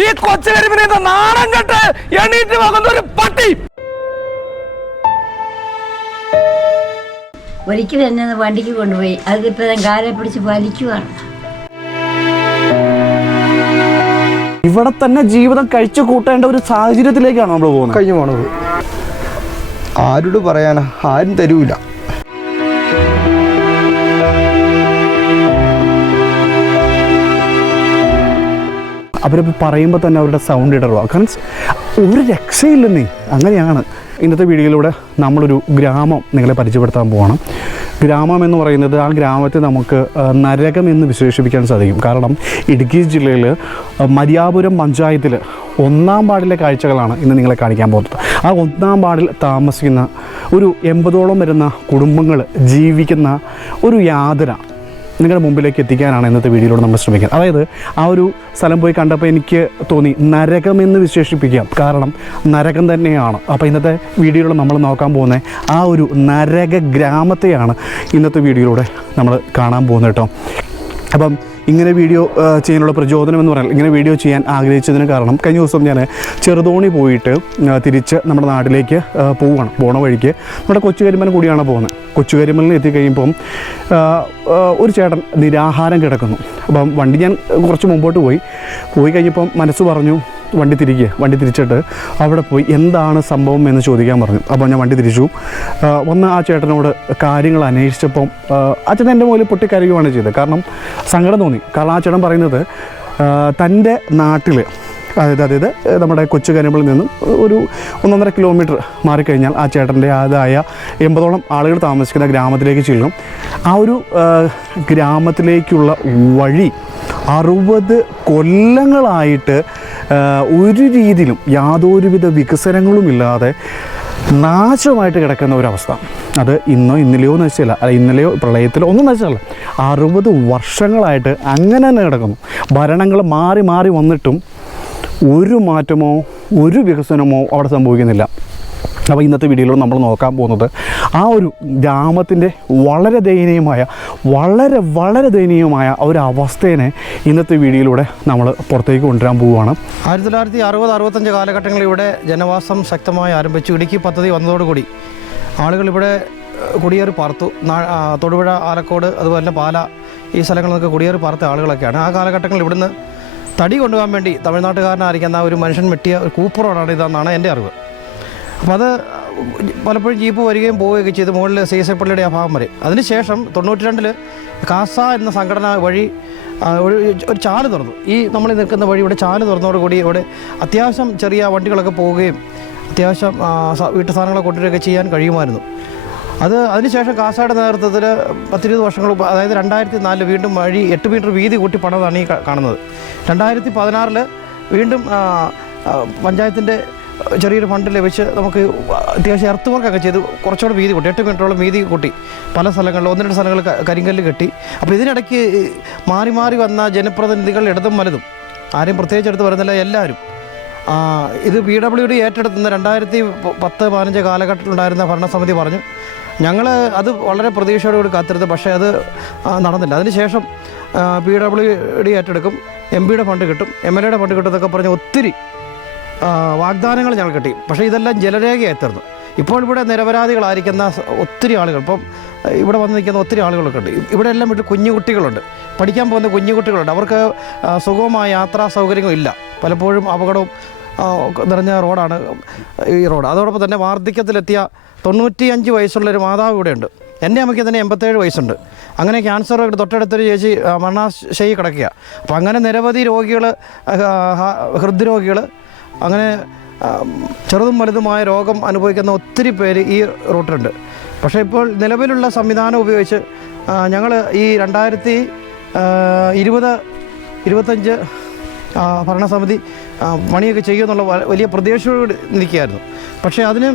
ഈ കൊച്ചുകരിമിനെ നാണം കെട്ട് എണീറ്റ് പോകുന്ന ഒരു പട്ടി. ഒരിക്കലും എന്നെ വണ്ടിക്ക് കൊണ്ടുപോയി. അത് ഞാൻ കാലെ പിടിച്ച് വലിക്കുവാണ്. ഇവിടെ തന്നെ ജീവിതം കഴിച്ചു കൂട്ടേണ്ട ഒരു സാഹചര്യത്തിലേക്കാണ് നമ്മൾ പോകുന്നത്. കഴിഞ്ഞു പോണത്. ആരോട് പറയാനാ? ആരും തരൂല. അവരിപ്പോൾ പറയുമ്പോൾ തന്നെ അവരുടെ സൗണ്ട് ഇടറുക കാരണം ഒരു രക്ഷയില്ലെന്നേ അങ്ങനെയാണ്. ഇന്നത്തെ വീഡിയോയിലൂടെ നമ്മളൊരു ഗ്രാമം നിങ്ങളെ പരിചയപ്പെടുത്താൻ പോവാണ്. ഗ്രാമം എന്ന് പറയുന്നത് ആ ഗ്രാമത്തെ നമുക്ക് നരകം എന്ന് വിശേഷിപ്പിക്കാൻ സാധിക്കും. കാരണം ഇടുക്കി ജില്ലയിൽ മരിയാപുരം പഞ്ചായത്തിൽ ഒന്നാം പാടിലെ കാഴ്ചകളാണ് ഇന്ന് നിങ്ങളെ കാണിക്കാൻ പോകുന്നത്. ആ ഒന്നാം പാടിൽ താമസിക്കുന്ന ഒരു എൺപതോളം വരുന്ന കുടുംബങ്ങൾ ജീവിക്കുന്ന ഒരു യാതന. നിങ്ങളുടെ മുമ്പിലേക്ക് എത്തിക്കാനാണ് ഇന്നത്തെ വീഡിയോയിലൂടെ നമ്മൾ ശ്രമിക്കുന്നത്. അതായത് ആ ഒരു സ്ഥലം പോയി കണ്ടപ്പോൾ എനിക്ക് തോന്നി നരകമെന്ന് വിശേഷിപ്പിക്കാം. കാരണം നരകം തന്നെയാണ്. അപ്പോൾ ഇന്നത്തെ വീഡിയോയിലൂടെ നമ്മൾ നോക്കാൻ പോകുന്ന ആ ഒരു നരക ഗ്രാമത്തെയാണ് ഇന്നത്തെ വീഡിയോയിലൂടെ നമ്മൾ കാണാൻ പോകുന്നത് കേട്ടോ. അപ്പം ഇങ്ങനെ വീഡിയോ ചെയ്യാനുള്ള പ്രചോദനം എന്ന് പറഞ്ഞാൽ ഇങ്ങനെ വീഡിയോ ചെയ്യാൻ ആഗ്രഹിച്ചതിന് കാരണം കഴിഞ്ഞ ദിവസം ഞാൻ ചെറുതോണി പോയിട്ട് തിരിച്ച് നമ്മുടെ നാട്ടിലേക്ക് പോവുകയാണ്. പോണ വഴിക്ക് നമ്മുടെ കൊച്ചുകരിമൻ കൂടിയാണ് പോകുന്നത്. കൊച്ചുകരിമലിൽ എത്തിക്കഴിയുമ്പം ഒരു ചേട്ടൻ നിരാഹാരം കിടക്കുന്നു. അപ്പം വണ്ടി ഞാൻ കുറച്ച് മുമ്പോട്ട് പോയി. പോയി കഴിഞ്ഞപ്പം മനസ്സ് പറഞ്ഞു വണ്ടി തിരിക്കുക വണ്ടി തിരിച്ചിട്ട് അവിടെ പോയി എന്താണ് സംഭവം എന്ന് ചോദിക്കാൻ പറഞ്ഞു. അപ്പോൾ ഞാൻ വണ്ടി തിരിച്ചു. വന്ന് ആ ചേട്ടനോട് കാര്യങ്ങൾ അന്വേഷിച്ചപ്പം ചേട്ടൻ എന്റെ മുകളിൽ പൊട്ടിക്കരയുകയാണ് ചെയ്തത്. കാരണം സങ്കടം തോന്നി. കാരണം ആ ചേട്ടൻ പറയുന്നത് തന്റെ നാട്ടിൽ അതായത് അതായത് നമ്മുടെ കൊച്ചു കരിമ്പിളിൽ നിന്നും ഒരു ഒന്നൊന്നര കിലോമീറ്റർ മാറിക്കഴിഞ്ഞാൽ ആ ചേട്ടന്റെ അതായ എൺപതോളം ആളുകൾ താമസിക്കുന്ന ഗ്രാമത്തിലേക്ക് ചെല്ലും. ആ ഒരു ഗ്രാമത്തിലേക്കുള്ള വഴി അറുപത് കൊല്ലങ്ങളായിട്ട് ഒരു രീതിയിലും യാതൊരുവിധ വികസനങ്ങളുമില്ലാതെ നാശമായിട്ട് കിടക്കുന്ന ഒരവസ്ഥ. അത് ഇന്നോ ഇന്നലെയോ നശിച്ചല്ല. അല്ല ഇന്നലെയോ പ്രളയത്തിലോ ഒന്നും നശിച്ചല്ല. അറുപത് വർഷങ്ങളായിട്ട് അങ്ങനെ തന്നെ കിടക്കുന്നു. ഭരണങ്ങൾ മാറി മാറി വന്നിട്ടും ഒരു മാറ്റമോ ഒരു വികസനമോ അവിടെ സംഭവിക്കുന്നില്ല. അപ്പോൾ ഇന്നത്തെ വീഡിയോയിൽ നമ്മൾ നോക്കാൻ പോകുന്നത് ആ ഒരു ഗ്രാമത്തിന്റെ വളരെ ദയനീയമായ വളരെ വളരെ ദയനീയമായ ഒരു അവസ്ഥേനെ ഇന്നത്തെ വീഡിയോയിലൂടെ നമ്മൾ പുറത്തേക്ക് കൊണ്ടുവരാൻ പോവുകയാണ്. ആയിരത്തി തൊള്ളായിരത്തി അറുപത് അറുപത്തഞ്ച് കാലഘട്ടങ്ങളിൽ ഇവിടെ ജനവാസം ശക്തമായി ആരംഭിച്ചു. ഇടുക്കി പദ്ധതി വന്നതോടുകൂടി ആളുകൾ ഇവിടെ കുടിയേറി പാർത്തു. തൊടുപുഴ ആലക്കോട് അതുപോലെ പാല ഈ സ്ഥലങ്ങളിലൊക്കെ കുടിയേറി പാർത്ത ആളുകളൊക്കെയാണ്. ആ കാലഘട്ടങ്ങളിൽ ഇവിടുന്ന് തടി കൊണ്ടുപോകാൻ വേണ്ടി തമിഴ്നാട്ടുകാരനായിരിക്കുന്ന ഒരു മനുഷ്യൻ വെട്ടിയ ഒരു കൂപ്പർ റോഡാണ് ഇതെന്നാണ് എന്റെ അറിവ്. അപ്പോൾ അത് പലപ്പോഴും ജീപ്പ് വരികയും പോവുകയൊക്കെ ചെയ്ത് മുകളിൽ സി എസ് പള്ളിയുടെ ആ ഭാഗം വരെ. അതിനുശേഷം തൊണ്ണൂറ്റി രണ്ടിൽ കാസ എന്ന സംഘടന വഴി ഒരു ചാൽ തുറന്നു. ഈ നമ്മൾ നിൽക്കുന്ന വഴി ഇവിടെ ചാൽ തുറന്നതോടുകൂടി ഇവിടെ അത്യാവശ്യം ചെറിയ വണ്ടികളൊക്കെ പോവുകയും അത്യാവശ്യം വീട്ടു സാധനങ്ങളൊക്കെ കൊണ്ടുവരികയൊക്കെ ചെയ്യാൻ കഴിയുമായിരുന്നു. അത് അതിനുശേഷം കാസയുടെ നേതൃത്വത്തിൽ പത്തിരുപത് വർഷങ്ങൾ അതായത് രണ്ടായിരത്തി നാലിൽ വീണ്ടും വഴി എട്ട് മീറ്റർ വീതി കൂട്ടി പണിതാണ് ഈ കാണുന്നത്. രണ്ടായിരത്തി പതിനാറിൽ വീണ്ടും പഞ്ചായത്തിന്റെ ചെറിയൊരു ഫണ്ട് ലഭിച്ച് നമുക്ക് അത്യാവശ്യം എർത്ത് വർക്കൊക്കെ ചെയ്ത് കുറച്ചുകൂടെ വീതി കൂട്ടി എട്ട് മീറ്ററോളം വീതി കൂട്ടി പല സ്ഥലങ്ങളിൽ ഒന്ന് രണ്ട് സ്ഥലങ്ങളിൽ കരിങ്കല്ല് കെട്ടി. അപ്പോൾ ഇതിനിടയ്ക്ക് മാറി മാറി വന്ന ജനപ്രതിനിധികൾ ഇടതും വലതും ആരെയും പ്രത്യേകിച്ച് എടുത്ത് പറയുന്നില്ല എല്ലാവരും. ഇത് പി ഡബ്ല്യു ഡി ഏറ്റെടുത്തുന്ന രണ്ടായിരത്തി പത്ത് പതിനഞ്ച് കാലഘട്ടത്തിലുണ്ടായിരുന്ന ഭരണസമിതി പറഞ്ഞു. ഞങ്ങൾ അത് വളരെ പ്രതീക്ഷയോടുകൂടി കാത്തിരുന്നു. പക്ഷേ അത് നടന്നില്ല. അതിനുശേഷം പി ഡബ്ല്യു ഡി ഏറ്റെടുക്കും. എം പിയുടെ ഫണ്ട് കിട്ടും. എം എൽ എയുടെ ഫണ്ട് കിട്ടും എന്നൊക്കെ പറഞ്ഞ് ഒത്തിരി വാഗ്ദാനങ്ങൾ ഞങ്ങൾ കിട്ടി. പക്ഷേ ഇതെല്ലാം ജലരേഖയായി തീർന്നു. ഇപ്പോൾ ഇവിടെ നിരപരാധികളായിരിക്കുന്ന ഒത്തിരി ആളുകൾ ഇപ്പം ഇവിടെ വന്ന് നിൽക്കുന്ന ഒത്തിരി ആളുകളൊക്കെ ഉണ്ട്. ഇവിടെ എല്ലാം വീട്ടിൽ കുഞ്ഞു കുട്ടികളുണ്ട് പഠിക്കാൻ പോകുന്ന കുഞ്ഞു കുട്ടികളുണ്ട് അവർക്ക് സുഖമായ യാത്രാ സൗകര്യങ്ങളില്ല. പലപ്പോഴും അപകടവും നിറഞ്ഞ റോഡാണ് ഈ റോഡ്. അതോടൊപ്പം തന്നെ വാർദ്ധക്യത്തിലെത്തിയ തൊണ്ണൂറ്റിയഞ്ച് വയസ്സുള്ള ഒരു മാതാവ് ഇവിടെയുണ്ട്. എന്റെ അമ്മയ്ക്ക് തന്നെ എൺപത്തേഴ് വയസ്സുണ്ട്. അങ്ങനെ ക്യാൻസർ തൊട്ടടുത്തൊരു ചേച്ചി മരണാശയി കിടക്കുക അപ്പം അങ്ങനെ നിരവധി രോഗികൾ ഹൃദ്രോഗികൾ അങ്ങനെ ചെറുതും വലുതുമായ രോഗം അനുഭവിക്കുന്ന ഒത്തിരി പേര് ഈ റൂട്ടിലുണ്ട്. പക്ഷേ ഇപ്പോൾ നിലവിലുള്ള സംവിധാനം ഉപയോഗിച്ച് ഞങ്ങൾ ഈ രണ്ടായിരത്തി ഇരുപത് ഇരുപത്തഞ്ച് ഭരണസമിതി പണിയൊക്കെ ചെയ്യുമെന്നുള്ള വലിയ പ്രതീക്ഷയോട് നിൽക്കുകയായിരുന്നു. പക്ഷേ അതിന്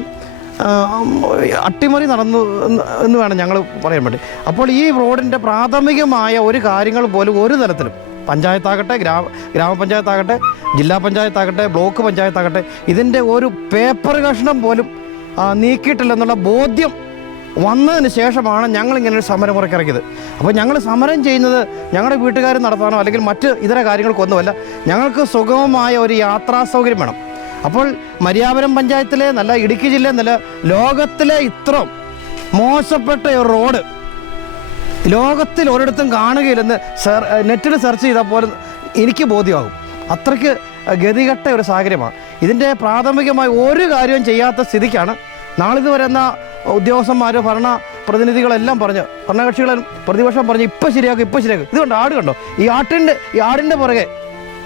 അട്ടിമറി നടന്നു എന്ന് വേണം ഞങ്ങൾ പറയാൻ വേണ്ടി. അപ്പോൾ ഈ റോഡിന്റെ പ്രാഥമികമായ ഒരു കാര്യങ്ങൾ പോലും ഒരു തരത്തിലും പഞ്ചായത്താകട്ടെ ഗ്രാമ ഗ്രാമപഞ്ചായത്താകട്ടെ ജില്ലാ പഞ്ചായത്താകട്ടെ ബ്ലോക്ക് പഞ്ചായത്താകട്ടെ ഇതിന്റെ ഒരു പേപ്പർ കഷ്ണം പോലും നീക്കിയിട്ടില്ല എന്നുള്ള ബോധ്യം വന്നതിന് ശേഷമാണ് ഞങ്ങൾ ഇങ്ങനെ ഒരു സമരം ഇറക്കിയത് അപ്പോൾ ഞങ്ങൾ സമരം ചെയ്യുന്നത് ഞങ്ങളുടെ വീട്ടുകാർ നടത്താനോ അല്ലെങ്കിൽ മറ്റ് ഇതര കാര്യങ്ങൾക്കൊന്നുമല്ല ഞങ്ങൾക്ക് സുഗമമായ ഒരു യാത്രാ സൗകര്യം വേണം. അപ്പോൾ മരിയാപുരം പഞ്ചായത്തിലെ നല്ല ഇടുക്കി ജില്ലയിൽ നല്ല ലോകത്തിലെ ഇത്രയും മോശപ്പെട്ട ഒരു റോഡ് ലോകത്തിൽ ഒരിടത്തും കാണുകയില്ലെന്ന് സെർ നെറ്റിൽ സെർച്ച് ചെയ്താൽ പോലും എനിക്ക് ബോധ്യമാകും. അത്രയ്ക്ക് ഗതികെട്ട ഒരു സാഹചര്യമാണ്. ഇതിന്റെ പ്രാഥമികമായി ഒരു കാര്യവും ചെയ്യാത്ത സ്ഥിതിക്കാണ്. നാളിത് വരുന്ന ഉദ്യോഗസ്ഥന്മാർ ഭരണ പ്രതിനിധികളെല്ലാം പറഞ്ഞ് ഭരണകക്ഷികളും പ്രതിപക്ഷം പറഞ്ഞ് ഇപ്പം ശരിയാക്കും ഇപ്പം ശരിയാക്കും. ഇതുകൊണ്ട് ആട് കണ്ടോ? ഈ ആട്ടിന്റെ ഈ ആടിന്റെ പുറകെ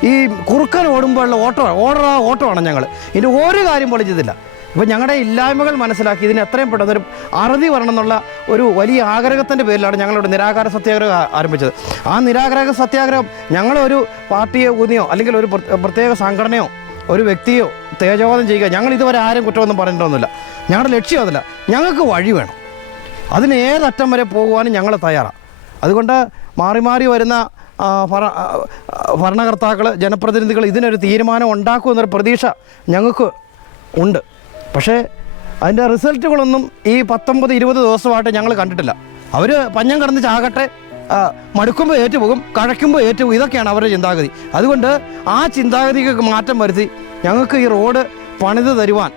ഈ കുറുക്കൻ ഓടുമ്പോഴുള്ള ഓട്ടോ ഓടറാ ഓട്ടമാണ് ഞങ്ങൾ ഇതിന്റെ ഒരു കാര്യം പൊളിച്ചതില്ല അപ്പോൾ ഞങ്ങളുടെ ഇല്ലായ്മകൾ മനസ്സിലാക്കി ഇതിന് എത്രയും പെട്ടെന്ന് ഒരു അറുതി വരണം എന്നുള്ള ഒരു വലിയ ആഗ്രഹത്തിന്റെ പേരിലാണ് ഞങ്ങളിവിടെ നിരാകാര സത്യാഗ്രഹം ആരംഭിച്ചത്. ആ നിരാകാര സത്യാഗ്രഹം ഞങ്ങളൊരു പാർട്ടിയെ ഊന്നിയോ അല്ലെങ്കിൽ ഒരു പ്രത്യേക സംഘടനയോ ഒരു വ്യക്തിയോ തേജോവധം ചെയ്യുക. ഞങ്ങൾ ഇതുവരെ ആരും കുറ്റമൊന്നും പറഞ്ഞിട്ടൊന്നുമില്ല. ഞങ്ങളുടെ ലക്ഷ്യം അതല്ല. ഞങ്ങൾക്ക് വഴി വേണം. അതിന് ഏതറ്റം വരെ പോകുവാനും ഞങ്ങൾ തയ്യാറാണ് അതുകൊണ്ട് മാറി മാറി വരുന്ന ഭര- ഭരണകർത്താക്കൾ ജനപ്രതിനിധികൾ ഇതിനൊരു തീരുമാനം ഉണ്ടാക്കുമെന്നൊരു പ്രതീക്ഷ ഞങ്ങൾക്ക് ഉണ്ട്. പക്ഷേ അതിന്റെ റിസൾട്ടുകളൊന്നും ഈ പത്തൊമ്പത് ഇരുപത് ദിവസമായിട്ട് ഞങ്ങൾ കണ്ടിട്ടില്ല. അവർ പഞ്ഞം കടന്നിച്ചാകട്ടെ മടുക്കുമ്പോൾ ഏറ്റുപോകും കഴയ്ക്കുമ്പോൾ ഏറ്റുപോകും. ഇതൊക്കെയാണ് അവരുടെ ചിന്താഗതി. അതുകൊണ്ട് ആ ചിന്താഗതിക്ക് മാറ്റം വരുത്തി ഞങ്ങൾക്ക് ഈ റോഡ് പണിത് തരുവാൻ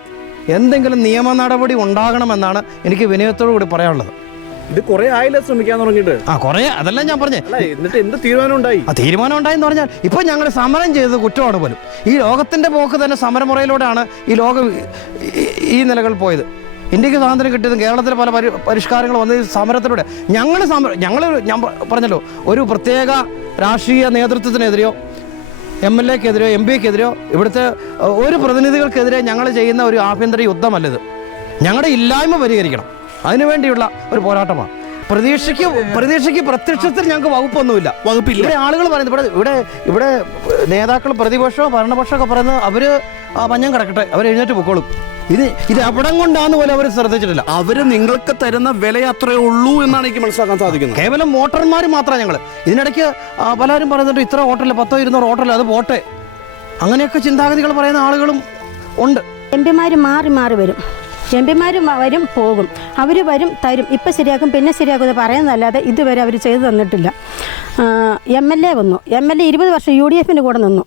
എന്തെങ്കിലും നിയമ നടപടി ഉണ്ടാകണമെന്നാണ് എനിക്ക് വിനയത്തോടു കൂടി പറയാനുള്ളത്. ഇത് കുറെ ആയില്ല ശ്രമിക്കാൻ തുടങ്ങിയിട്ട്? ആ കുറേ അതെല്ലാം ഞാൻ പറഞ്ഞേ. എന്നിട്ട് എന്ത് തീരുമാനം ഉണ്ടായി? ആ തീരുമാനം ഉണ്ടായെന്ന് പറഞ്ഞാൽ ഇപ്പോൾ ഞങ്ങൾ സമരം ചെയ്തത് കുറ്റമാണ് പോലും. ഈ ലോകത്തിന്റെ പോക്ക് തന്നെ സമരമുറയിലൂടെയാണ് ഈ ലോകം ഈ നിലകൾ പോയത്. ഇന്ത്യയ്ക്ക് സ്വാതന്ത്ര്യം കിട്ടിയതും കേരളത്തിലെ പല പരി പരിഷ്കാരങ്ങൾ വന്നത് ഈ സമരത്തിലൂടെ. ഞങ്ങൾ സമരം ഞങ്ങൾ ഞാൻ പറഞ്ഞല്ലോ ഒരു പ്രത്യേക രാഷ്ട്രീയ നേതൃത്വത്തിനെതിരെയോ എം എൽ എക്കെതിരെയോ എം പിക്കെതിരെയോ ഇവിടുത്തെ ഒരു പ്രതിനിധികൾക്കെതിരെ ഞങ്ങൾ ചെയ്യുന്ന ഒരു ആഭ്യന്തര യുദ്ധമല്ലത്. ഞങ്ങളുടെ ഇല്ലായ്മ പരിഹരിക്കണം. അതിനുവേണ്ടിയുള്ള ഒരു പോരാട്ടമാണ്. പ്രതീക്ഷയ്ക്ക് പ്രതീക്ഷയ്ക്ക് പ്രത്യക്ഷത്തിൽ ഞങ്ങൾക്ക് വകുപ്പൊന്നുമില്ല. വകുപ്പില്ല. ഇവിടെ ആളുകൾ പറയുന്നത് ഇവിടെ ഇവിടെ ഇവിടെ നേതാക്കൾ പ്രതിപക്ഷമോ ഭരണപക്ഷമൊക്കെ പറയുന്നത് അവർ ആ മഞ്ഞം കിടക്കട്ടെ അവർ എഴുന്നേറ്റ് പൊക്കോളും. ഇത് ഇത് അവിടം കൊണ്ടാന്ന് പോലും അവർ ശ്രദ്ധിച്ചിട്ടില്ല. അവർ നിങ്ങൾക്ക് തരുന്ന വില അത്രേ ഉള്ളൂ എന്നാണ് എനിക്ക് മനസ്സിലാക്കാൻ സാധിക്കുന്നത്. കേവലം വോട്ടർമാർ മാത്രമാണ് ഞങ്ങൾ ഇതിനിടയ്ക്ക് പലരും പറയുന്നുണ്ട് ഇത്ര ഹോട്ടലിൽ പത്തോ ഇരുന്നൂറ് ഹോട്ടലിൽ അത് പോട്ടെ. അങ്ങനെയൊക്കെ ചിന്താഗതികൾ പറയുന്ന ആളുകളും ഉണ്ട്. എം പിമാർ മാറി മാറി വരും. എം പിമാർ വരും പോകും. അവർ വരും തരും. ഇപ്പം ശരിയാക്കും പിന്നെ ശരിയാക്കും എന്ന് പറയുന്നതല്ലാതെ ഇതുവരെ അവർ ചെയ്തു തന്നിട്ടില്ല. എം എൽ എ വന്നു. എം എൽ എ ഇരുപത് വർഷം യു ഡി എഫിന്റെ കൂടെ നിന്നു.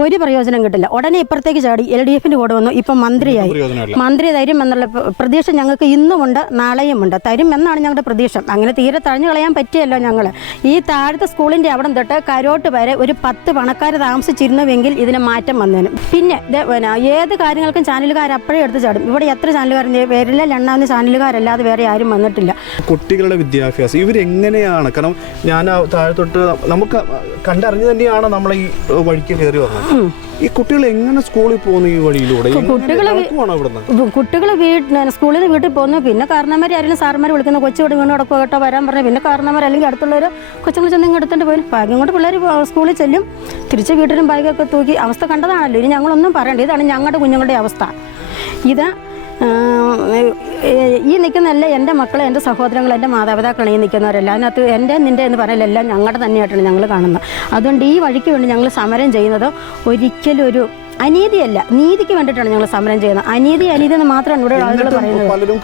ഒരു പ്രയോജനം കിട്ടില്ല. ഉടനെ ഇപ്പുറത്തേക്ക് ചാടി എൽ ഡി എഫിന്റെ കൂടെ വന്നു. ഇപ്പം മന്ത്രിയായി. മന്ത്രി തരും എന്നുള്ള പ്ര- പ്രതീക്ഷ ഞങ്ങൾക്ക് ഇന്നുമുണ്ട് നാളെയും ഉണ്ട് തരും എന്നാണ് ഞങ്ങളുടെ പ്രതീക്ഷ. അങ്ങനെ തീരെ തഴഞ്ഞു കളയാൻ പറ്റിയല്ലോ ഞങ്ങൾ ഈ താഴത്തെ സ്കൂളിന്റെ അവിടെ തൊട്ട് കരോട്ട് വരെ ഒരു പത്ത് പണക്കാർ താമസിച്ചിരുന്നുവെങ്കിൽ ഇതിന് മാറ്റം വന്നേനും. പിന്നെ ഏത് കാര്യങ്ങൾക്കും ചാനലുകാർ അപ്പോഴേ എടുത്ത് ചാടും. ഇവിടെ എത്ര ചാനലുകാർ വരില്ല എണ്ണാവുന്ന ചാനലുകാരല്ലാതെ വേറെ ആരും വന്നിട്ടില്ല. കുട്ടികളുടെ വിദ്യാഭ്യാസം. ഇവരെങ്ങനെയാണ്? കാരണം ഞാൻ താഴെത്തൊട്ട് താഴത്തോട്ട് നമുക്ക് കണ്ടറിഞ്ഞു തന്നെയാണ് നമ്മൾ ഈ വഴിക്ക് കയറി വന്നത്. ഈ കുട്ടികൾ എങ്ങനെ സ്കൂളിൽ പോകുന്ന ഈ വഴിയിലൂടെ? കുട്ടികൾ വീട്ടിൽ സ്കൂളിൽ നിന്ന് വീട്ടിൽ പോകുന്നു. പിന്നെ കാരണന്മാർ ആരെങ്കിലും സാർമാർ വിളിക്കുന്ന കൊച്ചു കൂടി വീണ് കിടക്കുക കേട്ടോ വരാൻ പറഞ്ഞു. പിന്നെ കാരണന്മാർ അല്ലെങ്കിൽ അടുത്തുള്ളവർ കൊച്ചുങ്ങൾ ചെന്ന് ഇങ്ങ് എടുത്തുകൊണ്ട് പോയി. ഭാഗ്യം കൊണ്ട് പിള്ളേർ സ്കൂളിൽ ചെല്ലും. തിരിച്ച് വീട്ടിലും ബാഗൊക്കെ തൂക്കി അവസ്ഥ കണ്ടതാണല്ലോ. ഇനി ഞങ്ങളൊന്നും പറയണ്ട. ഇതാണ് ഞങ്ങളുടെ കുഞ്ഞുങ്ങളുടെ അവസ്ഥ. ഇത് ഈ നിൽക്കുന്നതല്ല എന്റെ മക്കൾ എന്റെ സഹോദരങ്ങൾ എന്റെ മാതാപിതാക്കളാണ് ഈ നിൽക്കുന്നവരെല്ലാം. അതിനകത്ത് എന്റെ നിന്റെ എന്ന് പറയലെല്ലാം ഞങ്ങളുടെ തന്നെയായിട്ടാണ് ഞങ്ങൾ കാണുന്നത്. അതുകൊണ്ട് ഈ വഴിക്ക് വേണ്ടി ഞങ്ങൾ സമരം ചെയ്യുന്നത് ഒരിക്കലും ഒരു അനീതിയല്ല നീതിക്ക് വേണ്ടിയിട്ടാണ് ഞങ്ങൾ സമരം ചെയ്യുന്നത്. അനീതി അനീതി എന്ന് മാത്രമാണ് ഇവിടെ ആളുകൾ പറയുന്നത്. പലരും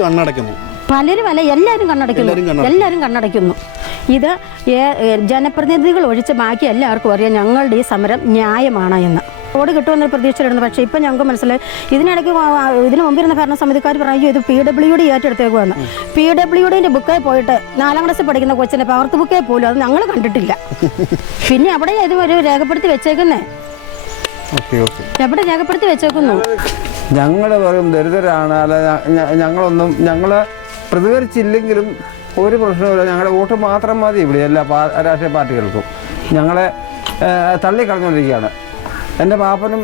പലരും അല്ല എല്ലാവരും കണ്ണടയ്ക്കുന്നു. എല്ലാവരും കണ്ണടയ്ക്കുന്നു. ഇത് ജനപ്രതിനിധികൾ ഒഴിച്ച് ബാക്കി എല്ലാവർക്കും അറിയാം ഞങ്ങളുടെ ഈ സമരം ന്യായമാണ് എന്ന്. റോഡ് കിട്ടുമെന്നൊരു പ്രതീക്ഷയിലായിരുന്നു. പക്ഷേ ഇപ്പം ഞങ്ങൾക്ക് മനസ്സിലായി. ഇതിനിടയ്ക്ക് ഇതിന് മുമ്പിരുന്ന ഭരണസമിതിക്കാർ പറയും ഇത് പി ഡബ്ല്യു ഡി ഏറ്റെടുത്തേക്കുവന്ന്. പി ഡബ്ല്യു ഡിന്റെ ബുക്കേ പോയിട്ട് നാലാം ക്ലാസ്സിൽ പഠിക്കുന്ന കൊച്ചിന്റെ പകർത്ത് ബുക്കേ പോലും അത് ഞങ്ങൾ കണ്ടിട്ടില്ല. പിന്നെ അവിടെ ഇത് ഒരു രേഖപ്പെടുത്തി വെച്ചേക്കുന്നേ. എവിടെ രേഖപ്പെടുത്തി വെച്ചേക്കുന്നു? ഞങ്ങൾ വെറും ദരിദ്രരാണ്. അല്ല ഞങ്ങളൊന്നും ഞങ്ങൾ പ്രതികരിച്ചില്ലെങ്കിലും ഒരു പ്രശ്നവുമില്ല. ഞങ്ങളുടെ വോട്ട് മാത്രം മതി ഇവിടെ എല്ലാ രാഷ്ട്രീയ പാർട്ടികൾക്കും. ഞങ്ങളെ തള്ളിക്കളഞ്ഞുകൊണ്ടിരിക്കുകയാണ് എന്റെ പാപ്പനും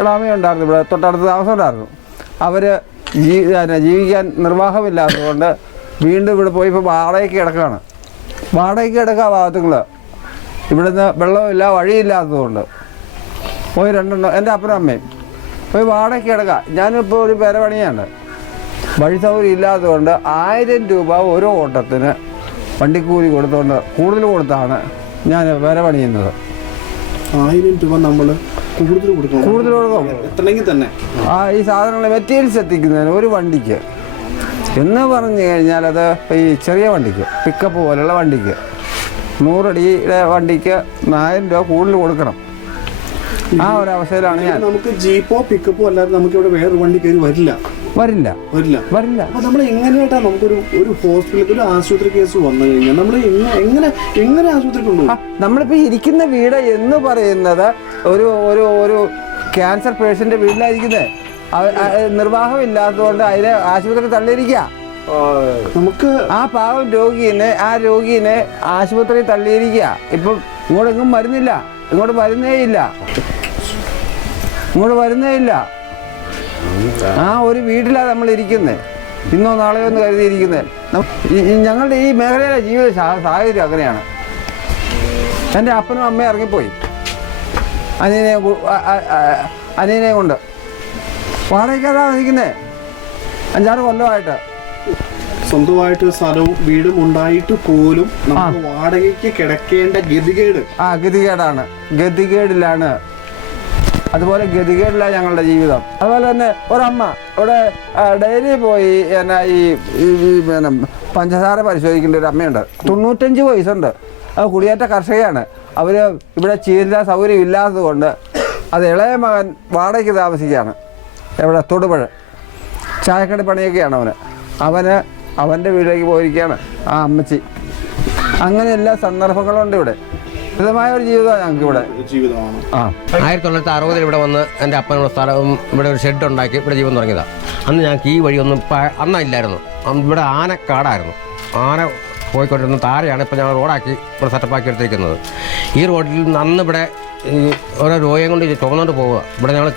ഇളാമയും ഉണ്ടായിരുന്നു ഇവിടെ. തൊട്ടടുത്ത താമസം ഉണ്ടായിരുന്നു. അവർ ജീ ജീവിക്കാൻ നിർവാഹമില്ലാത്തതുകൊണ്ട് വീണ്ടും ഇവിടെ പോയി ഇപ്പോൾ വാടകയ്ക്ക് കിടക്കുകയാണ് വാടകയ്ക്ക് കിടക്കുക ഭാഗത്തുങ്ങൾ ഇവിടുന്ന് വെള്ളമില്ല വഴിയില്ലാത്തതുകൊണ്ട്. പോയി രണ്ടെണ്ണം എന്റെ അപ്പനും അമ്മയും. പോയി വാടകയ്ക്ക് കിടക്കുക ഞാനിപ്പോൾ ഒരു പേരപണിയാണ്. വഴി സൗകര്യം ഇല്ലാത്തതുകൊണ്ട് ആയിരം രൂപ ഓരോ ഓട്ടത്തിന് വണ്ടിക്കൂലി കൊടുത്തുകൊണ്ട് കൂടുതൽ കൊടുത്താണ് ഞാൻ വില പണിയുന്നത് ആയിരം രൂപ നമ്മൾ കൂടുതൽ കൊടുക്കണം കൂടുതൽ കൊടുക്കും. എത്തണമെങ്കിൽ തന്നെ. ആ ഈ സാധനങ്ങൾ മെറ്റീരിയൽസ് എത്തിക്കുന്നതിന് ഒരു വണ്ടിക്ക്. എന്ന് പറഞ്ഞു കഴിഞ്ഞാൽ അത് ഈ ചെറിയ വണ്ടിക്ക് പിക്കപ്പ് പോലുള്ള വണ്ടിക്ക്. നൂറടിയുടെ വണ്ടിക്ക് നായിരം രൂപ കൂടുതൽ കൊടുക്കണം. ആ ഒരു അവസ്ഥയിലാണ് ഞാൻ. നമുക്ക് ജീപ്പോ പിക്കപ്പോ അല്ലാതെ നമുക്ക് ഇവിടെ വേറെ വണ്ടി കയറി വരില്ല. വരില്ല. വരില്ല. വരില്ല. അപ്പൊ നമ്മൾ എങ്ങനെയായിട്ടാ നമുക്കൊരു ഒരു ഹോസ്പിറ്റലിൽ ഒരു ആശുപത്രി കേസ് വന്നു കഴിഞ്ഞാൽ നമ്മൾ എങ്ങനെ എങ്ങനെ ആശുപത്രി കൊണ്ടുപോകും? നമ്മളിപ്പോ ഇരിക്കുന്ന വീട് എന്ന് പറയുന്നത് ഒരു ഒരു ഒരു ക്യാൻസർ പേഷ്യന്റ് വീട്ടിലായിരിക്കുന്നത് നിർവാഹം ഇല്ലാത്തതുകൊണ്ട് അതിനെ ആശുപത്രി തള്ളിയിരിക്കുക നമുക്ക് ആ പാവം രോഗീനെ ആ രോഗീനെ ആശുപത്രി തള്ളിയിരിക്കുക ഇപ്പം ഇങ്ങോട്ടെങ്ങും മരുന്നില്ല ഇങ്ങോട്ട് വരുന്നേ ഇല്ല. ഇങ്ങോട്ട് വരുന്നേ ഇല്ല. ആ ഒരു വീട്ടിലാണ് നമ്മൾ ഇരിക്കുന്നത് ഇന്നോ നാളെയോ എന്ന് കരുതിയിരിക്കുന്നത് ഞങ്ങളുടെ ഈ മേഖലയിലെ ജീവിത സാഹചര്യം അങ്ങനെയാണ്. എന്റെ അപ്പനും അമ്മയും ഇറങ്ങിപ്പോയി. അനിയനെ അനിയനെ കൊണ്ട്. വാടകയ്ക്കാതാണ് ഇരിക്കുന്നത് അഞ്ചാറ് കൊല്ലമായിട്ട്. സ്വന്തമായിട്ട് സ്ഥലവും വീടും ഉണ്ടായിട്ട് പോലും നമുക്ക് വാടകയ്ക്ക് കിടക്കേണ്ട ഗതികേട്. ആ ഗതികേടാണ്. ഗതികേടിലാണ്. അതുപോലെ ഗതികേടില്ല ഞങ്ങളുടെ ജീവിതം. അതുപോലെ തന്നെ ഒരമ്മ ഇവിടെ ഡെയിലി പോയി എന്നാ ഈ പിന്നെ പഞ്ചസാര പരിശോധിക്കേണ്ട ഒരു അമ്മയുണ്ട്. തൊണ്ണൂറ്റഞ്ച് വയസ്സുണ്ട്. അത് കുടിയേറ്റ കർഷകയാണ്. അവർ ഇവിടെ ചികിത്സാ സൗകര്യം ഇല്ലാത്തത് കൊണ്ട് അത് ഇളയ മകൻ വാടകയ്ക്ക് താമസിക്കുകയാണ്. എവിടെ? തൊടുപുഴ. ചായക്കടി പണിയൊക്കെയാണ് അവന്. അവന് അവന്റെ വീട്ടിലേക്ക് പോയിരിക്കുകയാണ് ആ അമ്മച്ചി. അങ്ങനെ എല്ലാ സന്ദർഭങ്ങളുണ്ട് ഇവിടെ. ലളിതമായ ഒരു ജീവിതമാണ് ഞങ്ങൾക്ക് ഇവിടെ ജീവിതമാണ്. ആ. ആയിരത്തി തൊള്ളായിരത്തി അറുപതിൽ ഇവിടെ വന്ന് എന്റെ അപ്പനുള്ള സ്ഥലവും ഇവിടെ ഒരു ഷെഡ് ഉണ്ടാക്കി ഇവിടെ ജീവൻ തുടങ്ങിയതാണ് അന്ന് ഞങ്ങൾക്ക് ഈ വഴിയൊന്നും അന്നില്ലായിരുന്നു അന്ന് ഇവിടെ ആനക്കാടായിരുന്നു. ആന പോയിക്കൊണ്ടിരുന്ന താരെയാണ് ഇപ്പോൾ ഞങ്ങൾ റോഡാക്കി ഇവിടെ സെറ്റപ്പാക്കി എടുത്തിരിക്കുന്നത്. ഈ റോഡിൽ നിന്ന് അന്ന് ഇവിടെ ഈ ഓരോ രോഗം കൊണ്ട് ചുമന്നുകൊണ്ട് പോവുക. ഇവിടെ ഞങ്ങൾ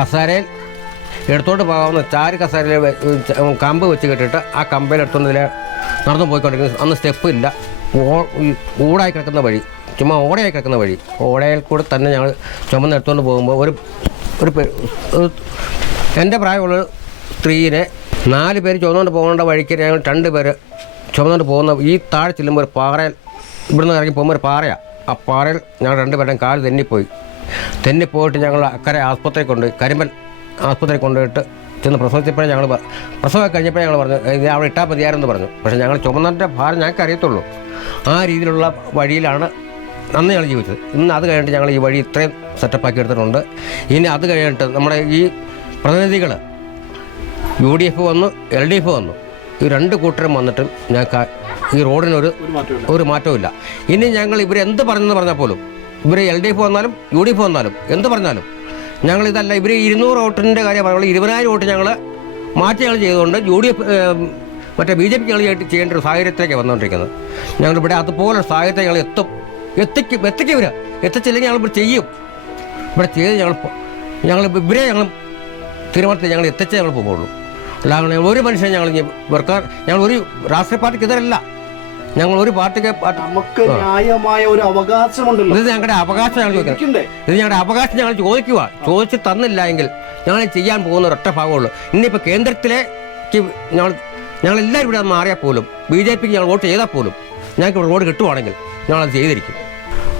കസാരയിൽ എടുത്തോണ്ട് പോകാവുന്ന ചാരി കസാരയിൽ കമ്പ് വെച്ച് കെട്ടിട്ട് ആ കമ്പയിൽ എടുത്തുകൊണ്ട് ഇതിലെ നടന്നു പോയിക്കൊണ്ടിരിക്കുന്നത് അന്ന് സ്റ്റെപ്പ് ഇല്ല. ഓ- ഈ ഊടായി കിടക്കുന്ന വഴി. ചുമ്മാ ഓടയായി കിടക്കുന്ന വഴി. ഓടയിൽ കൂടെ തന്നെ ഞങ്ങൾ ചുമന്നെടുത്തുകൊണ്ട് പോകുമ്പോൾ ഒരു ഒരു എന്റെ പ്രായമുള്ള സ്ത്രീയെ നാല് പേര് ചുമന്നുകൊണ്ട് പോകേണ്ട വഴിക്ക് ഞങ്ങൾ രണ്ട് പേര് ചുമന്നുകൊണ്ട് പോകുന്ന ഈ താഴെ ചെല്ലുമ്പോൾ ഒരു പാറയിൽ ഇവിടുന്ന് ഇറങ്ങി പോകുമ്പോൾ ഒരു പാറയാണ് ആ പാറയിൽ ഞങ്ങൾ രണ്ടുപേരുടെയും കാൽ തെന്നിപ്പോയി. തെന്നിപ്പോയിട്ട് ഞങ്ങൾ അക്കരെ ആസ്പത്രി കൊണ്ട് കരിമ്പൻ ആസ്പത്രി കൊണ്ടുപോയിട്ട് ചെന്ന് പ്രസവിച്ചപ്പോഴേ ഞങ്ങൾ പ്രസവം കഴിഞ്ഞപ്പോഴേ ഞങ്ങൾ പറഞ്ഞു ഇത് അവിടെ ഇട്ടാൽ മതിയായിരുന്നു പറഞ്ഞു. പക്ഷേ ഞങ്ങൾ ചുമന്നതിന്റെ ഭാരം ഞങ്ങൾക്ക് അറിയത്തുള്ളൂ ആ രീതിയിലുള്ള വഴിയിലാണ് അന്ന് ഞങ്ങൾ ജീവിച്ചത്. ഇന്ന് അത് കഴിഞ്ഞിട്ട് ഞങ്ങൾ ഈ വഴി ഇത്രയും സെറ്റപ്പാക്കി എടുത്തിട്ടുണ്ട്. ഇനി അത് കഴിഞ്ഞിട്ട് നമ്മുടെ ഈ പ്രതിനിധികൾ യു ഡി എഫ് വന്നു എൽ ഡി എഫ് വന്നു. ഈ രണ്ട് കൂട്ടരും വന്നിട്ടും ഞങ്ങൾക്ക് ഈ റോഡിനൊരു ഒരു മാറ്റവും ഇനി ഞങ്ങൾ ഇവർ എന്ത് പറഞ്ഞെന്ന് പറഞ്ഞാൽ പോലും ഇവർ എൽ ഡി എഫ് വന്നാലും യു ഡി എഫ് വന്നാലും എന്ത് പറഞ്ഞാലും ഞങ്ങൾ ഇതല്ല ഇവർ ഇരുന്നൂറ് വോട്ടിന്റെ കാര്യം പറഞ്ഞാൽ ഇരുപതിനായിരം വോട്ട് ഞങ്ങൾ മാറ്റി ഞങ്ങൾ ചെയ്തുകൊണ്ട് യു ഡി എഫ് മറ്റേ ബി ജെ പി ഞങ്ങൾ ചെയ്യേണ്ട ഒരു സാഹചര്യത്തിലേക്ക് വന്നുകൊണ്ടിരിക്കുന്നത്. ഞങ്ങൾ ഇവിടെ അതുപോലെ സാഹചര്യത്തെ ഞങ്ങൾ എത്തും. എത്തിക്കും എത്തിക്കും ഇവർ. എത്തിച്ചില്ലെങ്കിൽ ഞങ്ങൾ ഇവിടെ ചെയ്യും. ഇവിടെ ചെയ്ത് ഞങ്ങൾ ഞങ്ങൾ ഇവരെ ഞങ്ങൾ തീരുമാനത്തിൽ ഞങ്ങൾ എത്തിച്ചേ ഞങ്ങൾ പോകുള്ളൂ. അല്ലാതെ ഒരു മനുഷ്യൻ ഞങ്ങൾ വർക്കാർ വെറുക്കാൻ ഞങ്ങൾ ഒരു രാഷ്ട്രീയ പാർട്ടിക്ക് എതിരല്ല. ഞങ്ങൾ ഒരു പാർട്ടിക്ക് നമുക്ക് ന്യായമായ ഒരു അവകാശമുണ്ടല്ലോ. ഇത് ഞങ്ങളുടെ അവകാശം ഞങ്ങൾ ചോദിക്കുന്നത് ഇത് ഞങ്ങളുടെ അവകാശം ഞങ്ങൾ ചോദിക്കുക. ചോദിച്ച് തന്നില്ല എങ്കിൽ ഞങ്ങൾ ചെയ്യാൻ പോകുന്ന ഒരൊറ്റ ഭാഗമുള്ളൂ. ഇന്നിപ്പോൾ കേന്ദ്രത്തിലേക്ക് ഞങ്ങൾ ഞങ്ങളെല്ലാവരും ഇവിടെ മാറിയാൽ പോലും ബി ജെ പിക്ക് ഞങ്ങൾ വോട്ട് ചെയ്താൽ പോലും ഞങ്ങൾക്ക് ഇവിടെ വോട്ട് കിട്ടുവാണെങ്കിൽ ഞങ്ങളത് ചെയ്തിരിക്കും.